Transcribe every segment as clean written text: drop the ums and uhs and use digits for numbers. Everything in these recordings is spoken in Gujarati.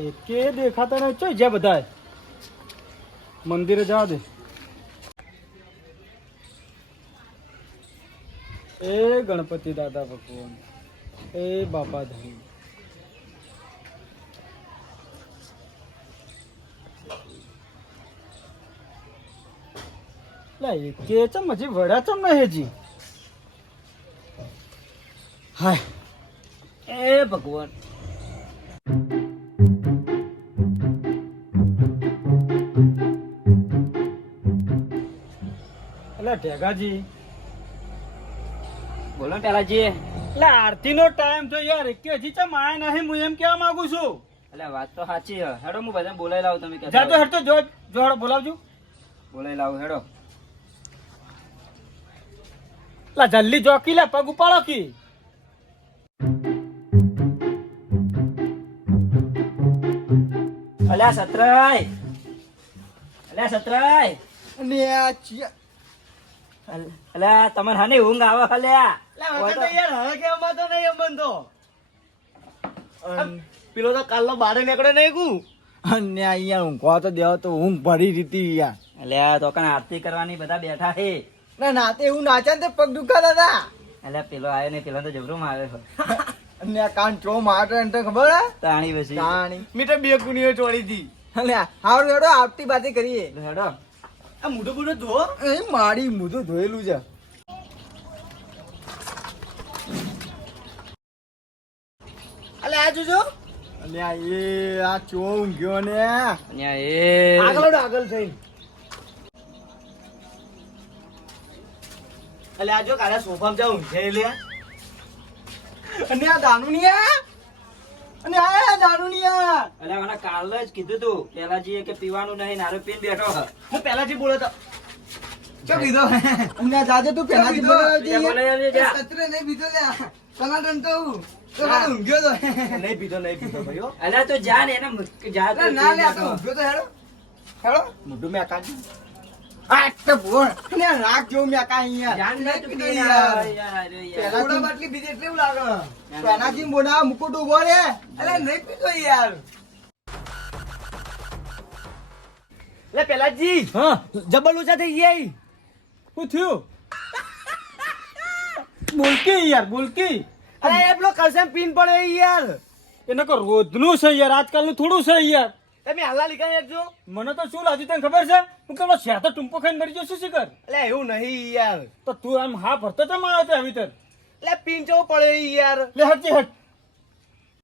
એકે દેખાતા નહીં ચોઈ જ્યાં બધા મંદિરે જવા દે. એ ગણપતિ દાદા ભગવાન, એ બાપા ધામ. કે ચમ હજી વડા ચમ નહીં હજી. હાય એ ભગવાન. એટલે ઢેગાજી બોલો પેલાજી. એટલે આરતી નો ટાઈમ તો યાર કે હજી ચમ આયા નહીં. હું એમ કેવા માંગુ છું. એટલે વાત તો સાચી છે. હેડો હું બધા બોલાવી લાવું. તમે જા તો હેડ તો જો હેડો બોલાવજો. બોલાવી લાવું હેડો. લા જલ્દી જોકી લે પગ ઉપાડો કી. અલ્યા સતરાય, અલ્યા સતરાય. અને આ ચિયા અલ્યા તમને હાની ઊંઘ આવે અલ્યા? યાર હવે કેવામાં તો નહીં અમન તો. પેલો તો કાલનો બારે નીકળે નહીં કુ. અને અહીંયા ઊંઘવા તો દેવો તો ઊંઘ ભરી રીતી યાર. અલ્યા તો કણ આરતી કરવાની બધા બેઠા છે. ના નાતે હું નાચા ને તે પગ દુખાતા હતા. અલ્યા પેલો આવ્યો ને પેલા તો જબરું આવે છે. અને આ કાન ચો માટો એને તો ખબર હે તાણી પછી તાણી મીઠે બે કુણીઓ ચોડી હતી. અને હારું હેડો આવતી બાતી કરીએ. હેડો. આ મુઢો મુઢો ધો. એ મારી મુઢું ધોયેલું છે. અલે આ જોજો. અને આ એ આ ચો ઊંઘ્યો ને અહીંયા એ આગળ થઈ. અલે આ જો કાલે સોફામાં જા ઊંઘે લે. અને આ દારૂનિયા, અને આ દારૂનિયા. અલ્યા મને કાલે જ કીધું તું પેલાજીએ કે પીવાનું નહીં, નારો પીને બેઠો છે. હું પહેલાથી બોલો તો શું કીધો? અને જાજે તું પહેલાથી બોલાવજે. સત્રે નહીં પીધો લ્યા. સનાતન તો તો કાલે ઊંઘ્યો તો. નહીં પીધો ભાઈઓ. અલ્યા તો જા ને એને જા તો ના લે આ તો ઊંઘ્યો તો. હેડો મોઢું મે કાઢી. આ તો બોલ ને રાખ જો મે કા અહીંયા જાન નહીં પીધો તું યાર. યાર પહેલા તો બાટલી બીજી એટલે એવું લાગે. પહેલાથી મોઢા મુકુટ ઉભો રે. અલે નહીં પીધો યાર. લે પેલાજી હા જબલું છે થઈ ગઈ. શું થયું? બોલકી યાર બોલકી. અરે એ પેલો કલસમ પીન પડે યાર. એને કો રોજનું છે યાર, આજકાલનું થોડું છે યાર. તમે હાલા લીધા યાર જો. મને તો શું લાગ્યું તને ખબર છે? હું પેલો શેતો ટુંપો ખાઈને મરી ગયો શું શીખર? એટલે એવું નહીં યાર. તો તું આમ હા ભરતો તો માં આવ્યો આવી તર. એટલે પીન ચો પડે યાર. લે હટજી હટ.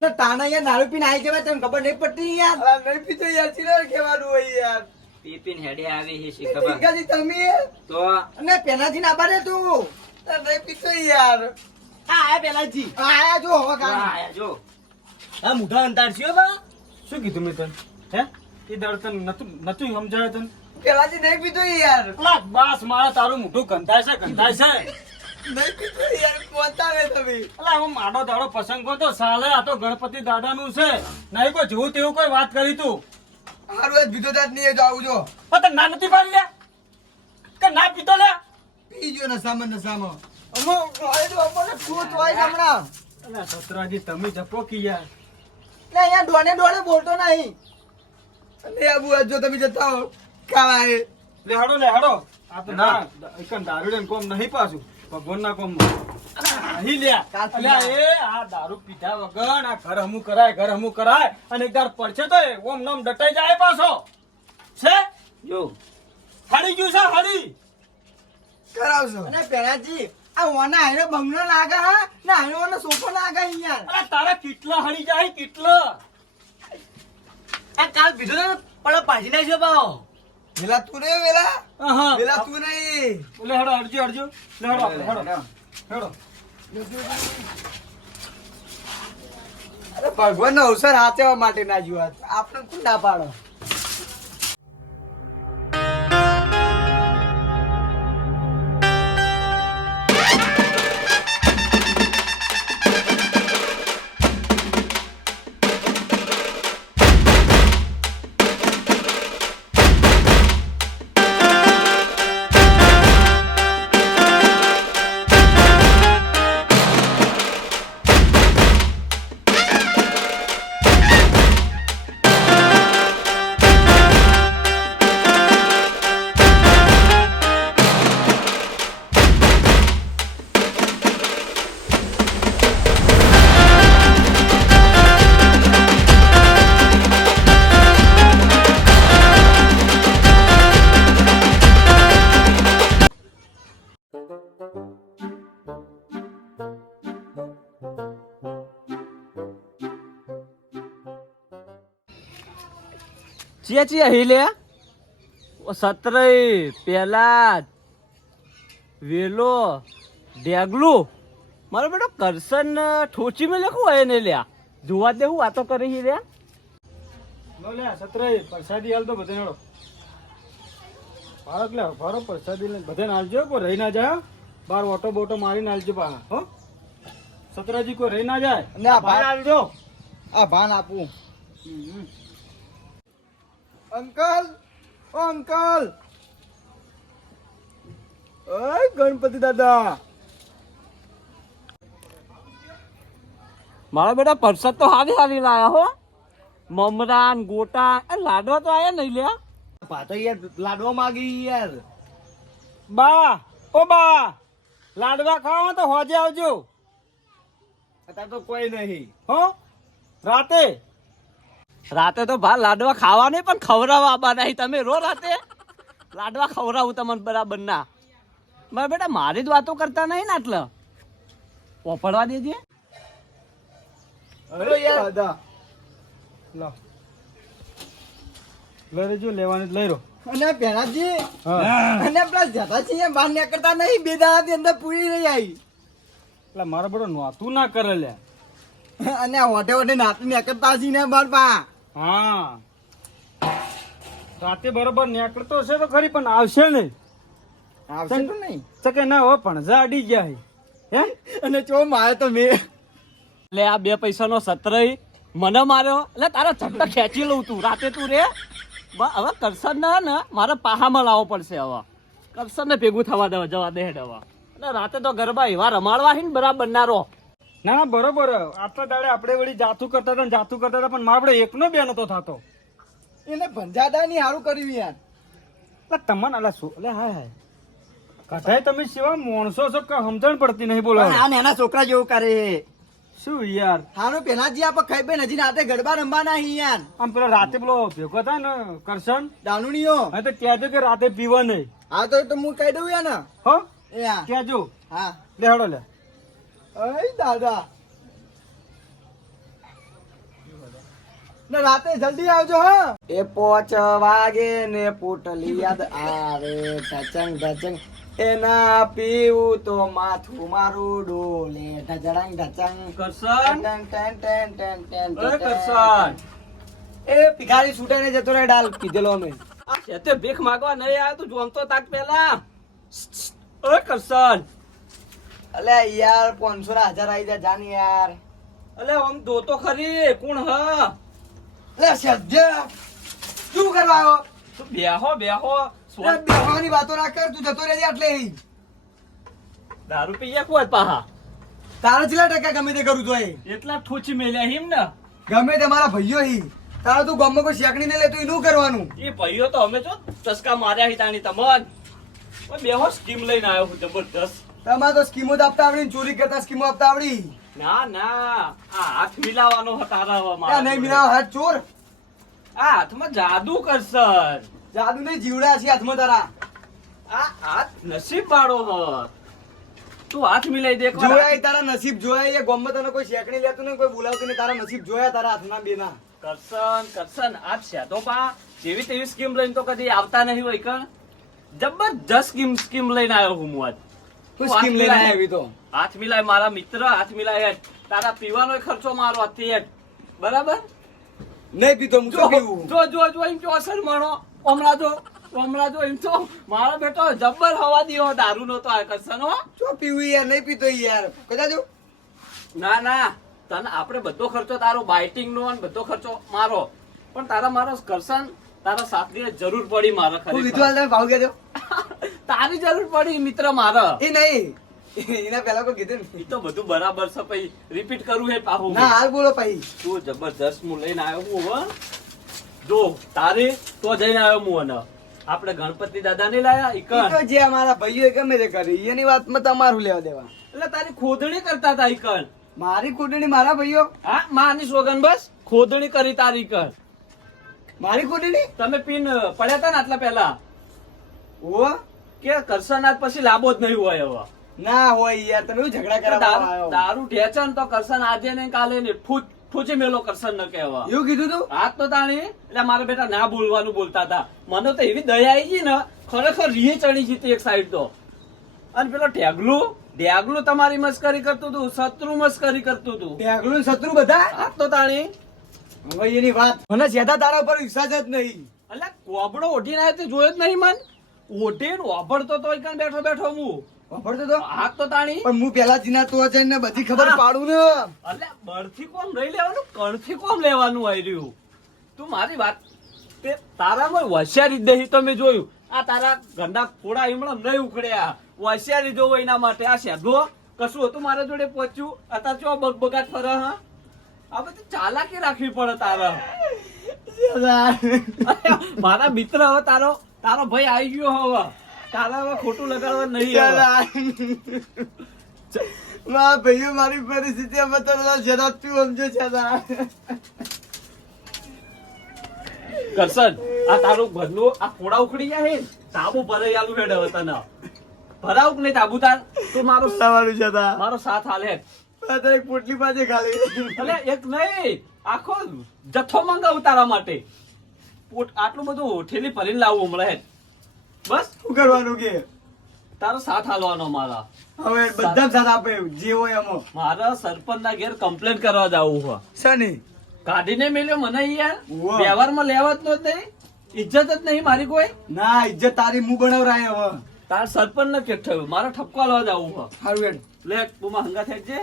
તો તાના યાર દારૂ પીને આવી કેવા તને ખબર નહીં પડતી યાર. નહીં પીતો યાર ચીર કેવાનું હોય યાર. પીપીન હેડે આવી હે શી ખબર. ઠીકાજી તમે તો અને પેલાથી ના બારે તું. નહીં પીતો યાર. આ આયા પેલાજી. આ આયા જો હવે કામ. આયા જો. આ મુઢા અંતાર છે બા. શું કીધું મેં તને? હે એ દળતન નતું સમજાય તને? પેલાથી નહીં પીતો યાર. અલા બસ મારા તારું મોઢું ગંધાય છે નહીં પીતો યાર. પોતાવે તમે. અલા હું માડો દાડો પસંદ તો સાલે આ તો ગણપતિ દાદાનું છે. નહીં કોઈ જોવું તેવું કોઈ વાત કરી તું. હારું જ બીજો દાદ નહીં આવું જો. પણ ના નથી પાડી લે કે ના પીતો લે. પીજો નસામાં. અમો ઓય તો અમો છૂટ હોય હમણાં. અલા સતરાજી તમે જપો કી યાર. લે અહીંયા ડોને બોલતો નહીં. લે આબુ જો તમે જતા હો ખાવાય. લે હડો આ તો ના એકન દારૂ કોમ નહીં પાછું ભગવાન ના કોમ નહીં લે. અલ્યા એ આ દારૂ પીધા વગર આ ઘર હમું કરાય અને એકદાર પડશે તો ઓમ નામ ડટાઈ જાય પાછો છે જો હળી ગયું છે હળી કરાવશો. અને પેલાજી આ ઓના આયરો બંગલો લાગે હા ને આયરો ઓનો સોફો લાગે યાર. અરે તારા કેટલા હળી જાય કેટલા. આ કાલ પીધો ને પણ પાછી નાઈ જો બાઓ. વેલા તું નહીં વેલા તું નહીં. લે હેડો હડજો લે હેડો. અરે ભગવાન નો અવસર હાચવા માટે ના જોવા આપણે કોણ ના પાડો. ચિયા હી લે સત્રય પેલા વેલો ડેગલું મારો બેટો કરશન ઠોચી મેં લખું હોય ને લ્યા જોવા દે હું વાતો કરી હી લ્યા લો લે સતરાઈ પ્રસાદી હાલ તો બધે હેડો ભારત લે ભારો પ્રસાદી લઈને બધે નાલજો કોઈ રહી ના જાય બાર ઓટો બોટો મારીને નાલજો પા હો સતરાજી કોઈ રહી ના જાય અને આ ભાન નાલજો આ ભાન આપું અંકલ ઓ અંકલ ઓય ગણપતિ દાદા મારા બેટા પરસાદ તો હારી હારી લાયા હો મમરાન ગોટા લાડવા તો આયા નહીં લ્યા પાતો યાર લાડવા માંગી યાર બા ઓ બા લાડવા ખાવા તો હોજે આવજો અત્યારે તો કોઈ નહીં હો રાતે રાતે તો ભા લાડવા ખાવા નહીં પણ ખવડાવવા આબા નહીં તમે રો રાતે લાડવા ખવડાવું તમને બરાબર ના મારા બેટા મારી જ વાતો કરતા નહીં ને એટલે પોપડવા દેજે અરે યાર દાદા લો લઈ લેજો લેવાની લઈ રો અને પહેલાજી હા અને પેલા જતા છે બહાર નીકળતા નહીં બે દાડાથી અંદર પૂરી રહી આવી એટલે મારા બધો નોતું ના કરે લે અને હોટે હોટે નાતું નીકળતા છે ને બાર પા હા રાતે બરોબર નીકળતો હશે તો ખરી પણ આવશે નહીં આવશે તો નહીં કે ના હો પણ અડી જાય હે અને ચો મારે તો મેં એટલે આ 2 પૈસાનો સત્રય મને માર્યો એટલે તારા ઝપટા ખેંચી લઉં તું રાતે તું રે હવે કરશન ને મારે પાહામાં લાવવો પડશે હવે કરશન ને ભેગું થવા દેવા જવા દે હેડ હવે એટલે રાતે તો ગરબા એવા રમાડવા હી ને બરાબર ના રહો ના ના બરોબર આટલા દાડે આપણે વળી જાતું કરતા હતા પણ મારે એકનો બે નતો થતો એને ભંજાદા ની હારું કર્યું યાર એટલે તમને અલા શું એટલે હાય હાય કથાય તમે સેવા માણસો છો કે સમજણ પડતી નહીં બોલો પણ આ નાના છોકરા જેવું કરે શું યાર હારું પેલાજી આપણે ખાઈ બે નજી રાતે ગરબા રમવાના હી યાર આમ પેલા રાતે પેલો ભેગો થાય ને કરશન દાનુણીઓ હા તો કહેજો કે રાતે પીવા નહીં હા તો હું કહી દઉં યાર ને હો એ હા કહેજો હા લે હડો લે અય દાદા ને રાતે જલ્દી આવજો હા એ 5 વાગે ને પોટલી યાદ આવે ઢચંગ ઢચંગ એના પીવું તો માથું મારું ડોલે ઢચડંગ ઢચંગ કરશન ટન ટન ટન ટન ટન ઓય કરશન એ ભિખારી છૂટે ને જતો રે ડાલ કીધેલો અમે આ શેતે ભીખ માંગવા નહીં આવ્યો તું જોમતો તાક પેલા ઓય કરશન અલે યાર 500 ના 1000 આવી જા જાન યાર અલે આમ દો તો ખરી કોણ હ લે સજ્જા શું કરવા આવ્યો તું બેહો લે બેહવાની વાતો ના કર તું જતો રહેજે એટલે દારૂ પીયા કોઈ પાહા તારો કેટલા ટકા ગમે તે કરું તો એ એટલા ઠોચી મેલ્યા હિમ ને ગમે તે મારા ભાઈઓ હી તારો તું ગામમાં કોઈ શેકણી ને લે તો એનું કરવાનું એ ભાઈઓ તો અમે જો ચસકા માર્યા હી તાણી તમન ઓય બેહો સ્કીમ લઈને આવ્યો હું જબરદસ્ત તમારે તો સ્કીમો જ આપતા આવડી ને ચોરી કરતા સ્કીમો આપતા આવડી ના આ હાથ મિલાવાનો હતારા ત્યાં નહીં મિલાવ હાથ ચોર આ હાથમાં જાદુ કરશન જાદુ નહીં જીવડા છે હાથમાં તારા આ હાથ નસીબ વાળો હ તું હાથ મિલાઈ દે જોયા તારા નસીબ જોયા એ ગામમાં તને કોઈ શેકણી લેતું નહીં કોઈ બોલાવતું નહીં તારા નસીબ જોયા તારા હાથના બેના કરશન આપ છે તો પા જેવી તેવી સ્કીમ લઈને તો કદી આવતા નહીં હોય કે જબરજસ્ત સ્કીમ લઈને આવ્યો હું આજ તું સ્કીમ લઈને આવી તો હાથ મિલાય મારા મિત્ર હાથ મિલાય હેઠ તારા પીવાનો ખર્ચો મારો હાથથી હેઠ બરાબર નહીં પીતો હું તો પીવું જો એમ તો અસર માણો હમણાં જો એમ તો મારો બેટો જબ્બર હવા દીયો દારૂ નો તો આ કરશન હો જો પીવું યાર નહીં પીતો યાર કદા જો ના તને આપણે બધો ખર્ચો તારો બાઇટિંગ નો અને બધો ખર્ચો મારો પણ તારા મારો કરશન તારા સાથની જરૂર પડી મારા હું ખરી વિધવાલ તમે ભાવ કેજો તારી જરૂર પડી મિત્ર મારા એ નહીં એના પહેલા કોઈ કીધું ને. એ તો બધું બરાબર છે પછી રિપીટ કરવું હે પાહું ના હાલ બોલો ભાઈ તું જબરજસ્ત હું લઈને આવ્યો હું હવે જો તારે તો જઈને આવ્યો હું અને આપણે ગણપતિ દાદા ને લાયા ઈ ઈકન તો જે અમારા ભાઈઓ ગમે તે કરી એની વાતમાં તમારું લેવા દેવા એટલે તારી ખોદણી કરતા હતા ઈકન મારી કુટણી મારા ભાઈઓ હા માની સોગન બસ ખોદણી કરી તારી ઈકન મારી કુટણી તમે પીન પડ્યા હતા ને આટલા પહેલા ઓ કે કરસનાથ પછી લાંબો જ નહીં હોય હવે ના હોય યાર તમે એવું ઝઘડા કરાવવા આવ્યો દારૂ ઢેચન તો કરશન આજે ને કાલે ને ફૂટ ખોજે મેલો કરશન ન કહેવા એવું કીધું તું? હાથ તો તાણી એટલે મારા બેટા ના બોલવાનું બોલતા હતા. મને તો એવી દયા આવી ગઈ ને ખરેખર રીએ ચડી જીતી એક સાઈડ તો. અને પેલો ઢેગલું તમારી મસ્કરી કરતું હતું, શત્રુ મસ્કરી કરતું હતું. ઢેગલું શત્રુ બધા? હાથ તો તાણી હવે એની વાત મને જ્યાદા તારા ઉપર વિશ્વાસ જ નહીં. એટલે કોબડો ઓઢીને આવ્યો તે જોયો જ નહીં મન. ઓઢીને વાપરતો તો એકન બેઠો બેઠો હું. વાપરતો તો? હાથ તો તાણી પણ હું પેલા જીના તો જઈને બધી ખબર પાડું ને. એટલે બળથી કોમ લઈ લેવાનું, કણથી કોમ લેવાનું આવી રહ્યું. તું મારી વાત તે તારામાં હોશિયારી જ નહીં તો મેં જોયું. આ તારા ગંદા ફોડા ઈમળમ નહીં ઉખડ્યા. હોશિયારી જોવો એના માટે. આ શેઢો કશું હતું મારા જોડે પહોંચ્યું, અત્યારે ચો બગબગાટ ફરે. હા આ બધી ચાલાકી રાખવી પડે તારા. મારા મિત્ર હવે તારો ભાઈ આવી ગયો હવે. તારા હવે ખોટું લગાડવા નહીં હવે. ભાઈઓ મારી પરિસ્થિતિ બતાવતા જરા તું સમજો છે. કરશન આ તારું ઘરનું આ ફોડા ઉખડી જાય હે તાબુ ભરાઈ આલું હેડ હવે તને ભરાવ કે નહીં તાબુ તાર તું મારો સાથ હાલે એક પોટલી પાસે ખાલી એટલે એક નહીં આખો જથ્થો મંગાવું તારા માટે આટલું બધું ઠેલી ભરીને લાવું હમણાં હેડ બસ શું કરવાનું કે તારો સાથ હાલવાનો મારા હવે બધા સાથ આપે જે હોય એમાં મારા સરપંચ ના ઘેર કમ્પ્લેન કરવા જવું છે શની કાઢીને મેલ્યો મને યાર ઉવ્વ. વ્યવહારમાં લેવા જ નહીં ઇજ્જત જ નહીં મારી કોઈ ના ઇજ્જત તારી મું બનાવરાય હવે તાર સરપંચ ને કેટ થયું મારે ઠપકો લેવા જવું છે સારું હેડ લે તું માં હંગા થઈ છે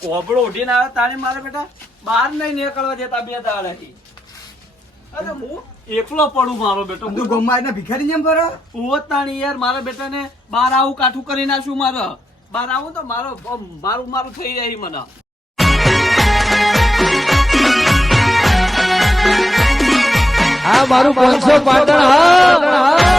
કોબડો ઉઠીને આવે તારે મારે બેટા બહાર નહીં નીકળવા દેતા બે દાડાથી અરે હું એકલો પડું મારો બેટો તું ગોમમાં આવીને ભિખારી જેમ કરો ઉવો તાણી યાર મારા બેટાને બહાર આવું કાઠું કરી નાખશું મારે બહાર આવું તો મારું થઈ જાય મને આ મારું 500 પાટણ હા